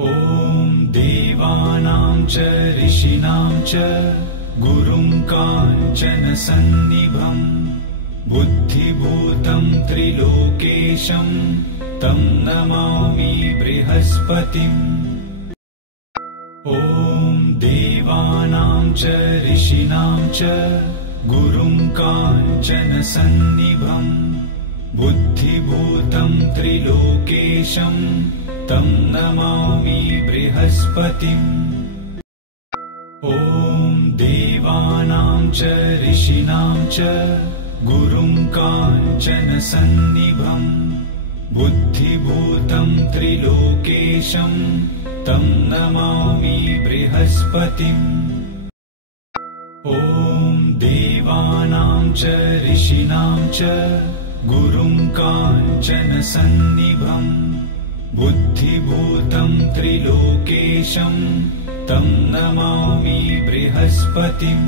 ॐ देवानां च ऋषीणां च गुरुं काञ्चन सन्निभं बुद्धिभूतं त्रिलोकेशं तं नमामि बृहस्पतिम्। ॐ देवानां च ऋषीणां च गुरुं काञ्चन सन्निभं बुद्धिभूतं त्रिलोकेशं तं नमामि बृहस्पतिम्। ॐ देवानां च ऋषीणां च गुरुं काञ्चन सन्निभं बुद्धिभूतं त्रिलोकेशं तं नमामि बृहस्पतिम्। ॐ देवानां च ऋषीणां च गुरुं काञ्चन सन्निभं बुद्धिभूतं त्रिलोकेशं तं नमामि बृहस्पतिम्।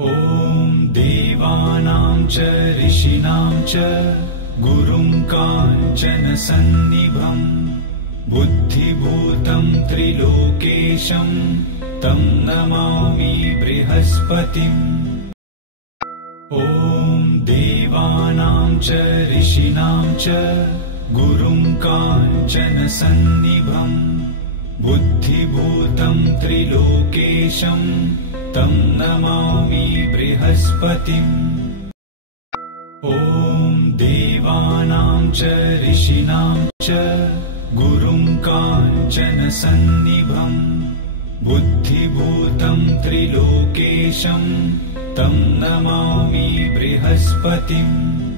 ॐ देवानां च ऋषीणां च गुरुं काञ्चन सन्निभं बुद्धिभूतं त्रिलोकेशं तं नमामि बृहस्पतिम्। ॐ देवानां च ऋषीणां च गुरुं काञ्चन सन्निभं बुद्धिभूतं त्रिलोकेशं तं नमामि बृहस्पतिम्। ॐ देवानां च ऋषीणां च गुरुं काञ्चन सन्निभं बुद्धिभूतं त्रिलोकेशं तं नमामि बृहस्पतिम्।